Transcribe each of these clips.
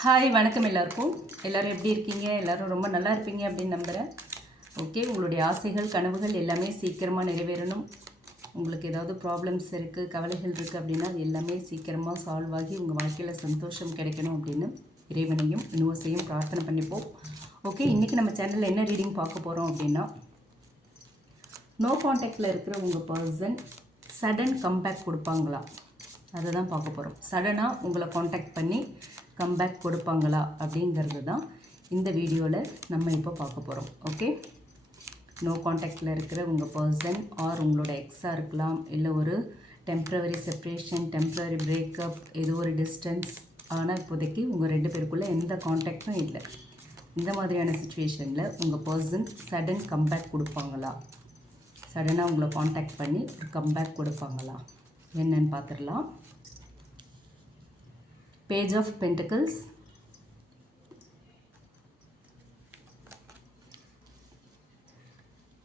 Hi வணக்கம் எல்லாருக்கும். எல்லோரும் எப்படி இருக்கீங்க? எல்லோரும் ரொம்ப நல்லா இருப்பீங்க அப்படின்னு நம்புகிறேன். ஓகே, உங்களுடைய ஆசைகள் கனவுகள் எல்லாமே சீக்கிரமாக நிறைவேறணும். உங்களுக்கு ஏதாவது ப்ராப்ளம்ஸ் இருக்குது, கவலைகள் இருக்குது அப்படின்னா அது எல்லாமே சீக்கிரமாக சால்வ் ஆகி உங்கள் வாழ்க்கையில் சந்தோஷம் கிடைக்கணும் அப்படின்னு இறைவனையும் யூனிவர்ஸையும் பிரார்த்தனை பண்ணிப்போம். ஓகே, இன்றைக்கி நம்ம சேனலில் என்ன ரீடிங் பார்க்க போகிறோம் அப்படின்னா, நோ காண்டாக்டில் இருக்கிற உங்கள் பர்சன் சடன் கம்பேக் கொடுப்பாங்களா, அதை தான் பார்க்க போகிறோம். சடனாக உங்களை காண்டாக்ட் பண்ணி கம்பேக் கொடுப்பாங்களா அப்படிங்கிறது தான் இந்த வீடியோவில் நம்ம இப்போ பார்க்க போகிறோம். ஓகே, நோ காண்டாக்டில் இருக்கிற உங்கள் பர்சன் ஆர் உங்களோட எக்ஸாக இருக்கலாம், இல்லை ஒரு டெம்ப்ரவரி செப்ரேஷன், டெம்ப்ரவரி பிரேக்கப், ஏதோ ஒரு டிஸ்டன்ஸ். ஆனால் இப்போதைக்கு உங்கள் 2 பேருக்குள்ளே எந்த காண்டாக்டும் இல்லை. இந்த மாதிரியான சுச்சுவேஷனில் உங்கள் பர்சன் சடன் கம்பேக் கொடுப்பாங்களா, சடனாக உங்களை காண்டாக்ட் பண்ணி ஒரு கம்பேக் கொடுப்பாங்களா என்னன்னு பார்த்துடலாம். Page of Pentacles,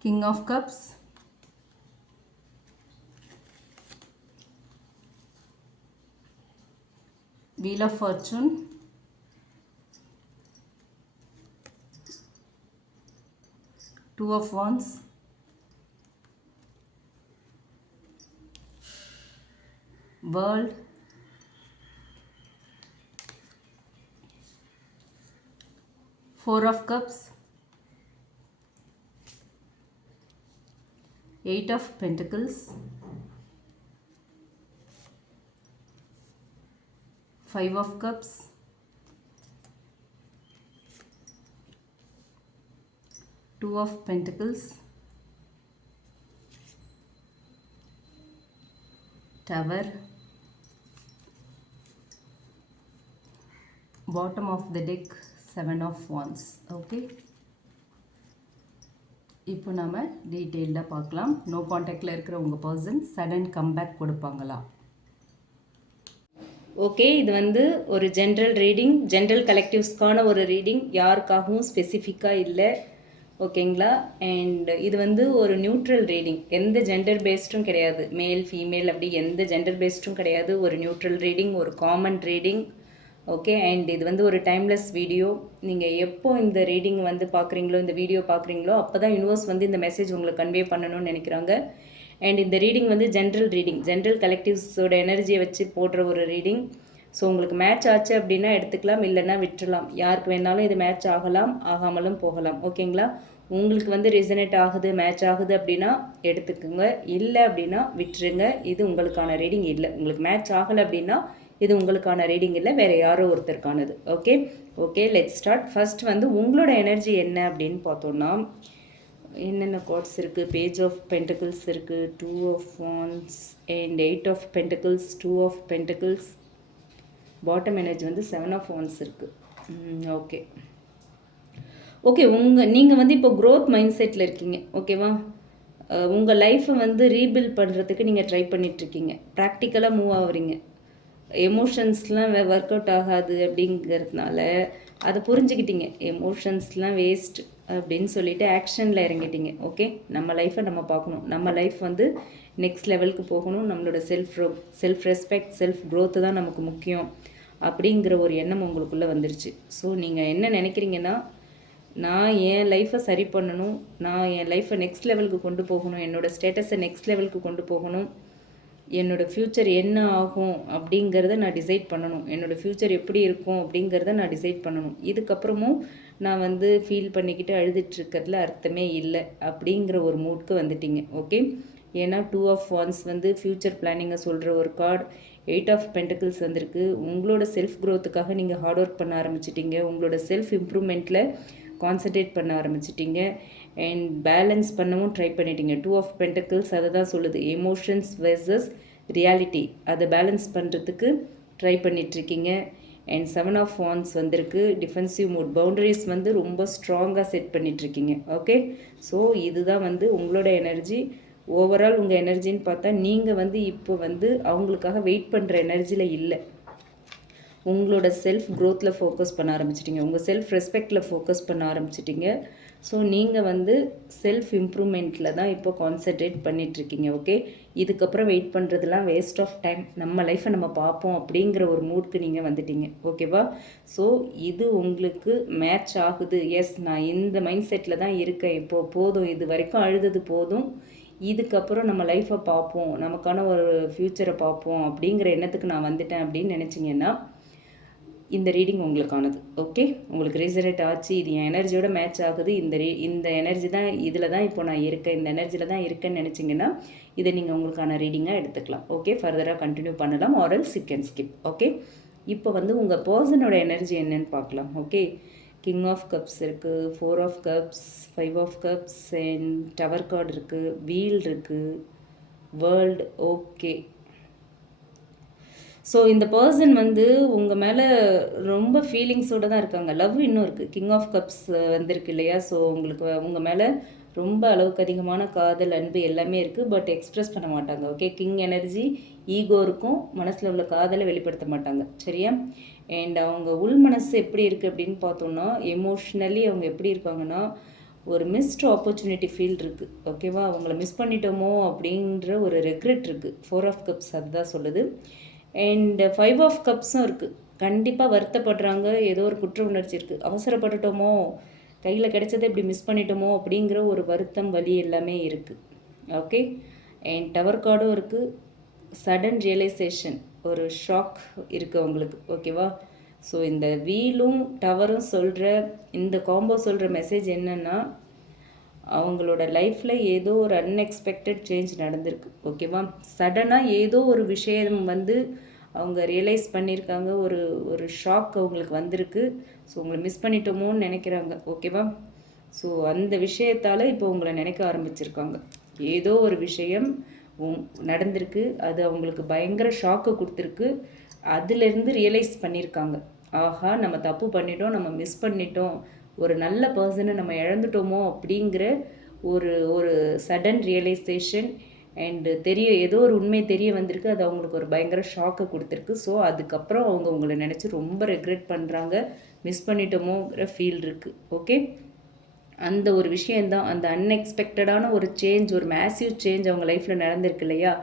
King of Cups, Wheel of Fortune, Two of Wands, World, Four of Cups, Eight of Pentacles, Five of Cups, Two of Pentacles, Tower, bottom of the deck, Seven of Wands. Okay, இப்போ நம்ம டீட்டெயில்டாக பார்க்கலாம். No காண்டாக்டில் இருக்கிற உங்கள் person sudden comeback கொடுப்பாங்களா. Okay, இது வந்து ஒரு ஜென்ரல் ரீடிங், ஜென்ரல் கலெக்டிவ்ஸ்க்கான ஒரு ரீடிங், யாருக்காகவும் ஸ்பெசிஃபிக்காக இல்லை. ஓகேங்களா. அண்ட் இது வந்து ஒரு நியூட்ரல் ரீடிங், எந்த ஜெண்டர் பேஸ்டும் கிடையாது, மேல் ஃபீமேல் அப்படி எந்த ஜெண்டர் பேஸ்டும் கிடையாது. ஒரு நியூட்ரல் ரீடிங், ஒரு காமன் ரீடிங். ஓகே, அண்ட் இது வந்து ஒரு டைம்லெஸ் வீடியோ. நீங்கள் எப்போ இந்த ரீடிங் வந்து பார்க்குறீங்களோ, இந்த வீடியோ பார்க்குறீங்களோ, அப்போ தான் யூனிவர்ஸ் வந்து இந்த மெசேஜ் உங்களுக்கு கன்வே பண்ணணும்னு நினைக்கிறாங்க. அண்ட் இந்த ரீடிங் வந்து ஜென்ரல் ரீடிங், ஜென்ரல் கலெக்டிவ்ஸோட எனர்ஜியை வச்சு போடுற ஒரு ரீடிங். ஸோ உங்களுக்கு மேட்ச் ஆச்சு அப்படின்னா எடுத்துக்கலாம், இல்லைன்னா விட்டுடலாம். யாருக்கு வேணாலும் இது மேட்ச் ஆகலாம், ஆகாமலும் போகலாம். ஓகேங்களா. உங்களுக்கு வந்து ரெசனேட் ஆகுது, மேட்ச் ஆகுது அப்படின்னா எடுத்துக்கோங்க, இல்லை அப்படின்னா விட்டுருங்க. இது உங்களுக்கான ரீடிங் இல்லை. உங்களுக்கு மேட்ச் ஆகலை அப்படின்னா இது உங்களுக்கான ரீடிங் இல்லை, வேறு யாரோ ஒருத்தருக்கானது. Okay okay, let's start. First வந்து உங்களோட எனர்ஜி என்ன அப்படின்னு பார்த்தோன்னா, என்னென்ன கார்ட்ஸ் இருக்குது. பேஜ் ஆஃப் பென்டக்கிள்ஸ் இருக்குது, two of wands and 8 of pentacles, 2 of pentacles. Bottom energy வந்து 7 ஆஃப் வாண்ட்ஸ் இருக்குது. ஓகே ஓகே, நீங்கள் வந்து இப்போ க்ரோத் மைண்ட் செட்டில் இருக்கீங்க. ஓகேவா. உங்கள் லைஃப்பை வந்து ரீபில்ட் பண்ணுறதுக்கு நீங்கள் ட்ரை பண்ணிகிட்ருக்கீங்க, ப்ராக்டிக்கலாக மூவ் ஆகுறீங்க. எமோஷன்ஸ்லாம் ஒர்க் அவுட் ஆகாது அப்படிங்கிறதுனால அதை புரிஞ்சுக்கிட்டீங்க. எமோஷன்ஸ்லாம் வேஸ்ட் அப்படின்னு சொல்லிட்டு ஆக்ஷனில் இறங்கிட்டீங்க. ஓகே, நம்ம லைஃப்பை நம்ம பார்க்கணும், நம்ம லைஃப் வந்து நெக்ஸ்ட் லெவலுக்கு போகணும், நம்மளோட செல்ஃப் ரெஸ்பெக்ட், செல்ஃப் க்ரோத்து தான் நமக்கு முக்கியம் அப்படிங்கிற ஒரு எண்ணம் உங்களுக்குள்ளே வந்துருச்சு. ஸோ நீங்கள் என்ன நினைக்கிறீங்கன்னா, நான் என் லைஃப்பை சரி பண்ணணும், நான் என் லைஃப்பை நெக்ஸ்ட் லெவலுக்கு கொண்டு போகணும், என்னோடய ஸ்டேட்டஸை நெக்ஸ்ட் லெவலுக்கு கொண்டு போகணும், என்னோடய ஃப்யூச்சர் என்ன ஆகும் அப்படிங்கிறத நான் டிசைட் பண்ணணும், என்னோடய ஃப்யூச்சர் எப்படி இருக்கும் அப்படிங்கிறத நான் டிசைட் பண்ணணும். இதுக்கப்புறமும் நான் வந்து ஃபீல் பண்ணிக்கிட்டு அழுதுட்டுருக்கிறதுல அர்த்தமே இல்லை அப்படிங்கிற ஒரு மூட்க்கு வந்துட்டீங்க. ஓகே, ஏன்னா 2 ஆஃப் வாண்ட்ஸ் வந்து ஃப்யூச்சர் பிளானிங்கை சொல்கிற ஒரு கார்டு. 8 ஆஃப் பென்டக்கிள்ஸ் வந்திருக்கு. உங்களோட செல்ஃப் க்ரோத்துக்காக நீங்கள் ஹார்ட் ஒர்க் பண்ண ஆரம்பிச்சிட்டிங்க, உங்களோட செல்ஃப் இம்ப்ரூவ்மெண்ட்டில் கான்சன்ட்ரேட் பண்ண ஆரம்பிச்சிட்டிங்க அண்ட் பேலன்ஸ் பண்ணவும் ட்ரை பண்ணிட்டீங்க. 2 ஆஃப் பென்டக்கிள்ஸ் அதை தான் சொல்லுது, எமோஷன்ஸ் வெர்சஸ் ரியாலிட்டி, அதை பேலன்ஸ் பண்ணுறதுக்கு ட்ரை பண்ணிகிட்ருக்கீங்க. அண்ட் 7 ஆஃப் வாண்ட்ஸ் வந்திருக்கு, டிஃபென்சிவ் மூட், பவுண்டரிஸ் வந்து ரொம்ப ஸ்ட்ராங்காக செட் பண்ணிகிட்ருக்கீங்க. ஓகே, ஸோ இதுதான் வந்து உங்களோட எனர்ஜி. ஓவரால் உங்கள் எனர்ஜின்னு பார்த்தா நீங்கள் வந்து இப்போ வந்து அவங்களுக்காக வெயிட் பண்ணுற எனர்ஜியில் இல்லை. உங்களோட செல்ஃப் க்ரோத்தில் ஃபோக்கஸ் பண்ண ஆரம்பிச்சிட்டிங்க, உங்கள் செல்ஃப் ரெஸ்பெக்டில் ஃபோக்கஸ் பண்ண ஆரம்பிச்சிட்டிங்க. ஸோ நீங்கள் வந்து செல்ஃப் இம்ப்ரூவ்மெண்ட்டில் தான் இப்போ கான்சென்ட்ரேட் பண்ணிகிட்ருக்கீங்க. ஓகே, இதுக்கப்புறம் வெயிட் பண்ணுறதுலாம் வேஸ்ட் ஆஃப் டைம், நம்ம லைஃப்பை நம்ம பார்ப்போம் அப்படிங்கிற ஒரு மூட்க்கு நீங்கள் வந்துட்டீங்க. ஓகேவா? ஸோ இது உங்களுக்கு மேட்ச் ஆகுது. எஸ், நான் இந்த மைண்ட் செட்டில் தான் இருக்கேன், இப்போது போதும், இது வரைக்கும் அழுதது போதும், இதுக்கப்புறம் நம்ம லைஃப்பை பார்ப்போம், நமக்கான ஒரு ஃப்யூச்சரை பார்ப்போம் அப்படிங்கிற எண்ணத்துக்கு நான் வந்துட்டேன் அப்படின்னு நினச்சிங்கன்னா இந்த ரீடிங் உங்களுக்கானது. ஓகே, உங்களுக்கு ரீசனேட் ஆச்சு, இது என் எனர்ஜியோட மேட்ச் ஆகுது, இந்த எனர்ஜி தான், இதில் தான் இப்போ நான் இருக்கேன், இந்த எனர்ஜியில் தான் இருக்கேன்னு நினச்சிங்கன்னா இதை நீங்கள் உங்களுக்கான ரீடிங்காக எடுத்துக்கலாம். ஓகே, ஃபர்தராக கண்டினியூ பண்ணலாம், ஆரல்ஸ் யூ கேன் ஸ்கிப். ஓகே, இப்போ வந்து உங்கள் பர்சனோட எனர்ஜி என்னன்னு பார்க்கலாம். ஓகே, கிங் ஆஃப் கப்ஸ் இருக்குது, 4 of cups, 5 of cups and tower card இருக்குது, வீல் இருக்குது, வேர்ல்டு. ஓகே, ஸோ இந்த பர்சன் வந்து உங்கள் மேலே ரொம்ப ஃபீலிங்ஸோடு தான் இருக்காங்க. லவ் இன்னும் இருக்குது, கிங் ஆஃப் கப்ஸ் வந்திருக்கு இல்லையா? ஸோ உங்களுக்கு உங்கள் மேலே ரொம்ப அளவுக்கு அதிகமான காதல், அன்பு எல்லாமே இருக்குது. பட் எக்ஸ்ப்ரெஸ் பண்ண மாட்டாங்க. ஓகே, கிங் எனர்ஜி, ஈகோ இருக்கும், மனசில் உள்ள காதலை வெளிப்படுத்த மாட்டாங்க. சரியா? அண்ட் அவங்க உள் மனசு எப்படி இருக்குது அப்படின்னு பார்த்தோன்னா, எமோஷ்னலி அவங்க எப்படி இருக்காங்கன்னா, ஒரு மிஸ்ட் ஆப்பர்ச்சுனிட்டி ஃபீல் இருக்குது. ஓகேவா? அவங்கள மிஸ் பண்ணிட்டோமோ அப்படின்ற ஒரு ரெக்ரெட் இருக்குது. 4 ஆஃப் கப்ஸ் அதுதான் சொல்லுது. அண்ட் 5 ஆஃப் கப்ஸும் இருக்குது. கண்டிப்பாக வருத்தப்படுறாங்க, ஏதோ ஒரு குற்ற உணர்ச்சி இருக்குது. அவசரப்பட்டுட்டோமோ, கையில் கிடைச்சதை இப்படி மிஸ் பண்ணிட்டோமோ அப்படிங்கிற ஒரு வருத்தம், வலி எல்லாமே இருக்குது. ஓகே, அண்ட் டவர் கார்டும் இருக்குது. சடன் ரியலைசேஷன், ஒரு ஷாக் இருக்குது அவங்களுக்கு. ஓகேவா? ஸோ இந்த வீலும் டவரும் சொல்கிற இந்த காம்போ சொல்கிற மெசேஜ் என்னென்னா, அவங்களோட லைஃப்பில் ஏதோ ஒரு அன்எக்ஸ்பெக்டட் சேஞ்ச் நடந்திருக்கு. ஓகேவா? சடனாக ஏதோ ஒரு விஷயம் வந்து அவங்க ரியலைஸ் பண்ணியிருக்காங்க, ஒரு ஷாக் அவங்களுக்கு வந்திருக்கு. ஸோ உங்களை மிஸ் பண்ணிட்டோமோன்னு நினைக்கிறாங்க. ஓகேவா? ஸோ அந்த விஷயத்தால் இப்போ உங்களை நினைக்க ஆரம்பிச்சிருக்காங்க. ஏதோ ஒரு விஷயம் நடந்திருக்கு, அது அவங்களுக்கு பயங்கர ஷாக்கை கொடுத்துருக்கு. அதுலேருந்து ரியலைஸ் பண்ணியிருக்காங்க, ஆஹா நம்ம தப்பு பண்ணிட்டோம், நம்ம மிஸ் பண்ணிட்டோம், ஒரு நல்ல பர்சனை நம்ம இழந்துட்டோமோ அப்படிங்கிற ஒரு ஒரு சடன் ரியலைசேஷன். அண்டு ஏதோ ஒரு உண்மை தெரிய வந்திருக்கு, அது அவங்களுக்கு ஒரு பயங்கர ஷாக்கை கொடுத்துருக்கு. ஸோ அதுக்கப்புறம் அவங்க உங்களை நினச்சி ரொம்ப ரெக்ரெட் பண்ணுறாங்க, மிஸ் பண்ணிட்டோமோங்கிற ஃபீல் இருக்குது. ஓகே, அந்த ஒரு விஷயந்தான், அந்த அன்எக்ஸ்பெக்டடான ஒரு சேஞ்ச், ஒரு மேசிவ் சேஞ்ச் அவங்க லைஃப்பில் நடந்திருக்கு இல்லையா?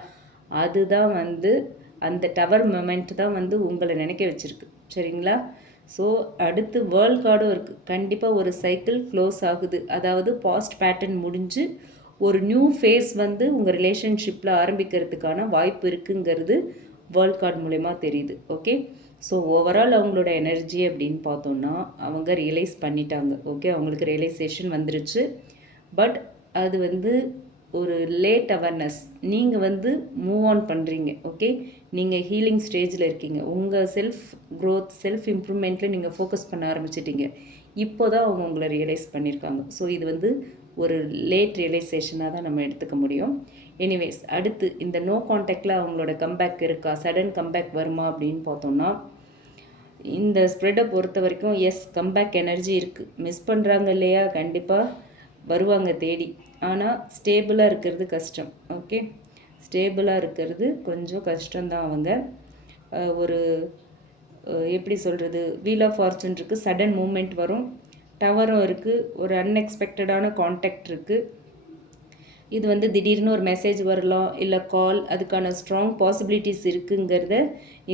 அதுதான் வந்து அந்த டவர் மொமெண்ட் தான் வந்து உங்களை நினைக்க வச்சுருக்கு. சரிங்களா? ஸோ அடுத்து வேர்ல்ட் கார்டும் இருக்குது. கண்டிப்பாக ஒரு சைக்கிள் க்ளோஸ் ஆகுது, அதாவது பாஸ்ட் பேட்டர்ன் முடிஞ்சு ஒரு நியூ ஃபேஸ் வந்து உங்கள் ரிலேஷன்ஷிப்பில் ஆரம்பிக்கிறதுக்கான வாய்ப்பு இருக்குங்கிறது வேர்ல்ட் கார்டு மூலயமா தெரியுது. ஓகே, ஸோ ஓவரால் அவங்களோட எனர்ஜி அப்படின்னு பார்த்தோன்னா, அவங்க ரியலைஸ் பண்ணிட்டாங்க. ஓகே, அவங்களுக்கு ரியலைசேஷன் வந்துருச்சு. பட் அது வந்து ஒரு லேட் அவேர்னஸ். நீங்கள் வந்து மூவ் ஆன் பண்ணுறீங்க. ஓகே, நீங்கள் ஹீலிங் ஸ்டேஜில் இருக்கீங்க, உங்கள் செல்ஃப் க்ரோத், செல்ஃப் இம்ப்ரூவ்மெண்ட்டில் நீங்கள் ஃபோக்கஸ் பண்ண ஆரம்பிச்சிட்டிங்க. இப்போ தான் அவங்க உங்களை ரியலைஸ் பண்ணியிருக்காங்க. ஸோ இது வந்து ஒரு லேட் ரியலைசேஷனாக தான் நம்ம எடுத்துக்க முடியும். எனிவேஸ், அடுத்து இந்த நோ கான்டாக்டில் அவங்களோட கம்பேக் இருக்கா, சடன் கம்பேக் வருமா அப்படின்னு பார்த்தோம்னா, இந்த ஸ்ப்ரெட்டை பொறுத்த வரைக்கும் எஸ், கம்பேக் எனர்ஜி இருக்குது. மிஸ் பண்ணுறாங்க இல்லையா? கண்டிப்பாக வருவாங்க தேடி. ஆனால் ஸ்டேபிளாக இருக்கிறது கஷ்டம். ஓகே, ஸ்டேபிளாக இருக்கிறது கொஞ்சம் கஷ்டம்தான். அவங்க ஒரு எப்படி சொல்கிறது, வீல் ஆஃப் ஃபார்ச்சூன் இருக்குது, சடன் மூமெண்ட் வரும், டவரும் இருக்குது, ஒரு அன்எக்ஸ்பெக்டடான கான்டாக்ட் இருக்குது. இது வந்து திடீர்னு ஒரு மெசேஜ் வரலாம், இல்லை கால், அதுக்கான ஸ்ட்ராங் பாசிபிலிட்டிஸ் இருக்குங்கிறத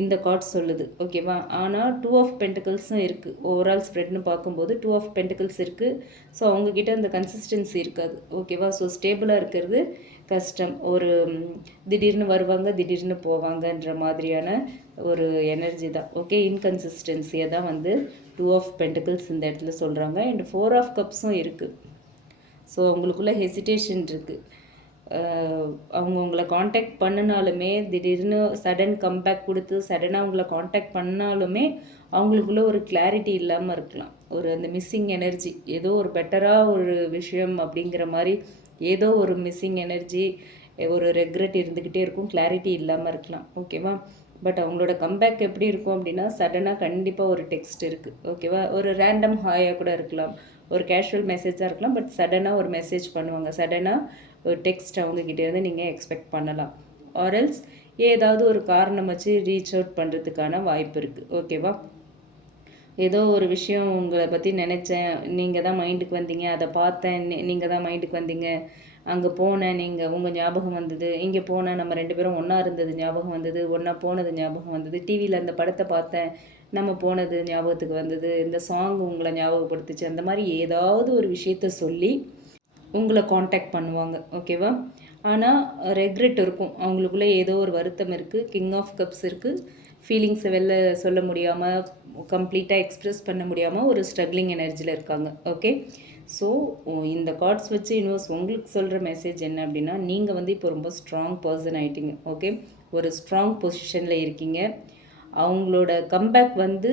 இந்த கார்ட் சொல்லுது. ஓகேவா? ஆனால் 2 ஆஃப் பென்டிகல்ஸும் இருக்குது. ஓவரால் ஸ்ப்ரெட்னு பார்க்கும்போது 2 ஆஃப் பென்டிகல்ஸ் இருக்குது. ஸோ அவங்கக்கிட்ட அந்த கன்சிஸ்டன்சி இருக்காது. ஓகேவா? ஸோ ஸ்டேபிளாக இருக்கிறது கஷ்டம். ஒரு திடீர்னு வருவாங்க, திடீர்னு போவாங்கன்ற மாதிரியான ஒரு எனர்ஜி தான். ஓகே, இன்கன்சிஸ்டன்சியை தான் வந்து 2 ஆஃப் பென்டிகல்ஸ் இந்த இடத்துல சொல்கிறாங்க. அண்ட் 4 ஆஃப் கப்ஸும் இருக்குது. ஸோ அவங்களுக்குள்ள ஹெசிடேஷன் இருக்குது. அவங்க உங்களை காண்டாக்ட் பண்ணினாலுமே, திடீர்னு சடன் கம்பேக் கொடுத்து சடனாக அவங்கள காண்டாக்ட் பண்ணாலுமே அவங்களுக்குள்ள ஒரு கிளாரிட்டி இல்லாமல் இருக்கலாம். ஒரு அந்த மிஸ்ஸிங் எனர்ஜி, ஏதோ ஒரு பெட்டராக ஒரு விஷயம் அப்படிங்கிற மாதிரி ஏதோ ஒரு மிஸ்ஸிங் எனர்ஜி, ஒரு ரெக்ரெட் இருந்துக்கிட்டே இருக்கும், கிளாரிட்டி இல்லாமல் இருக்கலாம். ஓகேவா? பட் அவங்களோட கம்பேக் எப்படி இருக்கும் அப்படின்னா, சடனாக கண்டிப்பாக ஒரு டெக்ஸ்ட் இருக்குது. ஓகேவா? ஒரு ரேண்டம் ஹாயாக கூட இருக்கலாம், ஒரு கேஷுவல் மெசேஜாக இருக்கலாம். பட் சடனாக ஒரு மெசேஜ் பண்ணுவாங்க, சடனாக ஒரு டெக்ஸ்ட் அவங்கக்கிட்டேருந்து நீங்கள் எக்ஸ்பெக்ட் பண்ணலாம். ஆர்எல்ஸ் ஏதாவது ஒரு காரணம் வச்சு ரீச் அவுட் பண்ணுறதுக்கான வாய்ப்பு இருக்குது. ஓகேவா? ஏதோ ஒரு விஷயம் உங்களை பற்றி நினச்சேன், நீங்கள் தான் மைண்டுக்கு வந்தீங்க, அதை பார்த்தேன், நீங்கள் தான் மைண்டுக்கு வந்தீங்க, அங்கே போனேன், நீங்கள் உங்கள் ஞாபகம் வந்தது, இங்கே போனேன், நம்ம 2 பேரும் ஒன்றா இருந்தது ஞாபகம் வந்தது, ஒன்றா போனது ஞாபகம் வந்தது, டிவியில் அந்த படத்தை பார்த்தேன், நம்ம போனது ஞாபகத்துக்கு வந்தது, இந்த சாங் உங்களை ஞாபகப்படுத்துச்சு, அந்த மாதிரி ஏதாவது ஒரு விஷயத்த சொல்லி உங்களை காண்டாக்ட் பண்ணுவாங்க. ஓகேவா? ஆனால் ரெக்ரெட் இருக்கும், அவங்களுக்குள்ளே ஏதோ ஒரு வருத்தம் இருக்குது, கிங் ஆஃப் கப்ஸ் இருக்குது, ஃபீலிங்ஸை வெளில சொல்ல முடியாமல், கம்ப்ளீட்டாக எக்ஸ்ப்ரெஸ் பண்ண முடியாமல் ஒரு ஸ்ட்ரகிளிங் எனர்ஜியில் இருக்காங்க. ஓகே, ஸோ இந்த கார்ட்ஸ் வச்சு யூனிவர்ஸ் உங்களுக்கு சொல்கிற மெசேஜ் என்ன அப்படின்னா, நீங்கள் வந்து இப்போ ரொம்ப ஸ்ட்ராங் பர்சன் ஆகிட்டீங்க. ஓகே, ஒரு ஸ்ட்ராங் பொசிஷனில் இருக்கீங்க. அவங்களோட கம்பேக் வந்து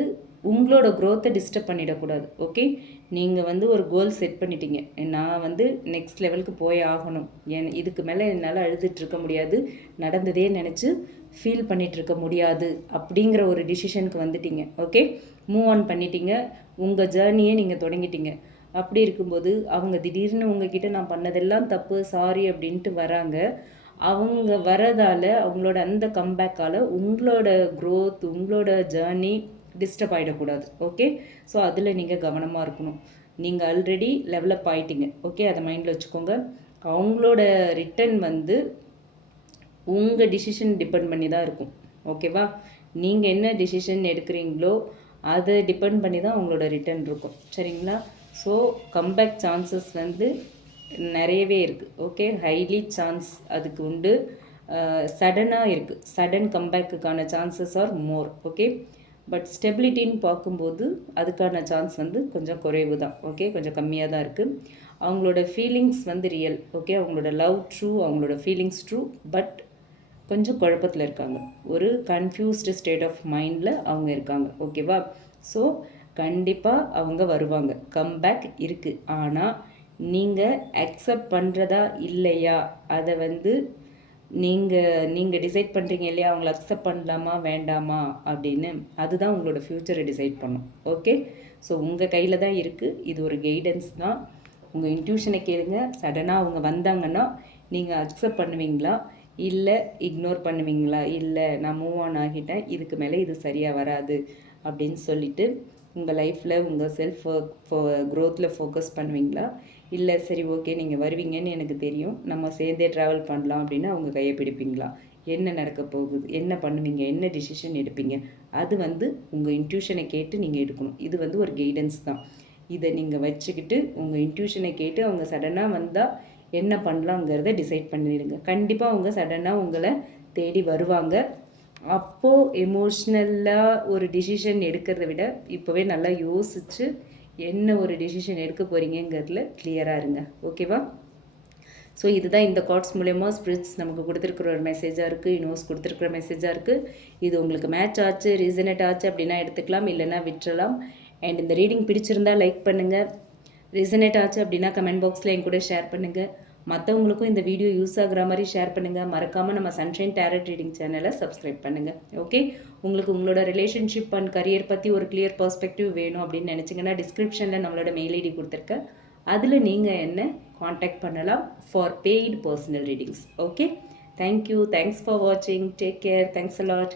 உங்களோட க்ரோத்தை டிஸ்டர்ப் பண்ணிடக்கூடாது. ஓகே, நீங்கள் வந்து ஒரு கோல் செட் பண்ணிட்டீங்க, நான் வந்து நெக்ஸ்ட் லெவலுக்கு போய் ஆகணும், இதுக்கு மேலே என்னால் அழுதுகிட்ருக்க முடியாது, நடந்ததே நினச்சி ஃபீல் பண்ணிகிட்ருக்க முடியாது அப்படிங்கிற ஒரு டிசிஷனுக்கு வந்துட்டீங்க. ஓகே, மூவ் ஆன் பண்ணிட்டீங்க, உங்கள் ஜேர்னியை நீங்கள் தொடங்கிட்டீங்க. அப்படி இருக்கும்போது அவங்க திடீர்னு உங்ககிட்ட நான் பண்ணதெல்லாம் தப்பு, சாரி அப்படின்ட்டு வராங்க. அவங்க வரதால், அவங்களோட அந்த கம்பேக்கால் உங்களோட க்ரோத், உங்களோட ஜேர்னி டிஸ்டர்ப் ஆகிடக்கூடாது. ஓகே, ஸோ அதில் நீங்கள் கவனமாக இருக்கணும். நீங்கள் ஆல்ரெடி டெவலப் ஆகிட்டீங்க. ஓகே, அதை மைண்டில் வச்சுக்கோங்க. அவங்களோட ரிட்டன் வந்து உங்கள் டிசிஷன் டிபெண்ட் பண்ணி தான் இருக்கும். ஓகேவா? நீங்கள் என்ன டிசிஷன் எடுக்கிறீங்களோ அதை டிபெண்ட் பண்ணி தான் உங்களோட ரிட்டன் இருக்கும். சரிங்களா? ஸோ கம்பேக் சான்சஸ் வந்து நிறையவே இருக்குது. ஓகே, ஹைலி சான்ஸ் அதுக்கு உண்டு. சடனாக இருக்குது, சடன் கம்பேக்குக்கான chances are more. Okay, but ஸ்டெபிலிட்டின்னு பார்க்கும்போது அதுக்கான சான்ஸ் வந்து கொஞ்சம் குறைவு தான். ஓகே, கொஞ்சம் கம்மியாக தான் இருக்குது. அவங்களோட ஃபீலிங்ஸ் வந்து ரியல். ஓகே, அவங்களோட லவ் ட்ரூ, அவங்களோட ஃபீலிங்ஸ் ட்ரூ, பட் கொஞ்சம் குழப்பத்தில் இருக்காங்க, ஒரு கன்ஃபியூஸ்டு ஸ்டேட் ஆஃப் மைண்டில் அவங்க இருக்காங்க. ஓகேவா? ஸோ கண்டிப்பாக அவங்க வருவாங்க, கம்பேக் இருக்குது. ஆனால் நீங்கள் அக்செப்ட் பண்ணுறதா இல்லையா, அதை வந்து நீங்கள் டிசைட் பண்ணுறீங்க இல்லையா, அவங்கள அக்செப்ட் பண்ணலாமா வேண்டாமா அப்படின்னு, அதுதான் உங்களோட ஃப்யூச்சரை டிசைட் பண்ணும். ஓகே, ஸோ உங்கள் கையில் தான் இருக்குது. இது ஒரு கைடன்ஸ் தான். உங்கள் இன்ட்யூஷனை கேளுங்க. சடனாக அவங்க வந்தாங்கன்னா நீங்கள் அக்செப்ட் பண்ணுவீங்களா, இல்லை இக்னோர் பண்ணுவீங்களா, இல்லை நான் மூவ் ஆன் ஆகிட்டேன், இதுக்கு மேலே இது சரியாக வராது அப்படின்னு சொல்லிவிட்டு உங்கள் லைஃப்பில் உங்கள் செல்ஃப் க்ரோத்தில் ஃபோக்கஸ் பண்ணுவீங்களா, இல்லை சரி ஓகே நீங்கள் வருவீங்கன்னு எனக்கு தெரியும், நம்ம சேர்ந்தே ட்ராவல் பண்ணலாம் அப்படின்னு அவங்க கையை பிடிப்பீங்களா, என்ன நடக்க போகுது, என்ன பண்ணுவீங்க, என்ன டிசிஷன் எடுப்பீங்க, அது வந்து உங்கள் இன்ட்யூஷனை கேட்டு நீங்கள் எடுக்கணும். இது வந்து ஒரு கைடன்ஸ் தான். இதை நீங்கள் வச்சுக்கிட்டு உங்கள் இன்ட்யூஷனை கேட்டு அவங்க சடனாக வந்தால் என்ன பண்ணலாங்கிறத டிசைட் பண்ணிடுங்க. கண்டிப்பாக அவங்க சடனாக உங்களை தேடி வருவாங்க. அப்போது எமோஷ்னலாக ஒரு டிசிஷன் எடுக்கிறத விட இப்போவே நல்லா யோசித்து என்ன ஒரு டிசிஷன் எடுக்க போகிறீங்கிறதுல கிளியராக இருங்க. ஓகேவா? ஸோ இதுதான் இந்த கார்ட்ஸ் மூலயமா ஸ்பிரிட்ஸ் நமக்கு கொடுத்துருக்குற ஒரு மெசேஜாக இருக்குது, யூனிவர்ஸ் கொடுத்துருக்குற மெசேஜாக இருக்குது. இது உங்களுக்கு மேட்ச் ஆச்சு, ரீசனேட் ஆச்சு அப்படின்னா எடுத்துக்கலாம், இல்லைன்னா விட்டுறலாம். அண்ட் இந்த ரீடிங் பிடிச்சிருந்தா லைக் பண்ணுங்கள், ரீசனேட் ஆச்சு அப்படின்னா கமெண்ட் பாக்ஸில் என் கூட ஷேர் பண்ணுங்கள். மற்றவங்களுக்கும் இந்த வீடியோ யூஸ் ஆகுற மாதிரி ஷேர் பண்ணுங்கள். மறக்காமல் நம்ம சன்ஷைன் டேரட் ரீடிங் சேனலை சப்ஸ்கிரைப் பண்ணுங்கள். ஓகே, உங்களுக்கு உங்களோட ரிலேஷன்ஷிப் அண்ட் கரியர் பற்றி ஒரு கிளியர் பர்ஸ்பெக்டிவ் வேணும் அப்படின்னு நினச்சிங்கன்னா டிஸ்கிரிப்ஷனில் நம்மளோட மெயில் ஐடி கொடுத்துருக்கேன், அதில் நீங்கள் என்ன காண்டாக்ட் பண்ணலாம் for paid personal readings. Okay, thank you, thanks for வாட்சிங், take care, thanks a lot.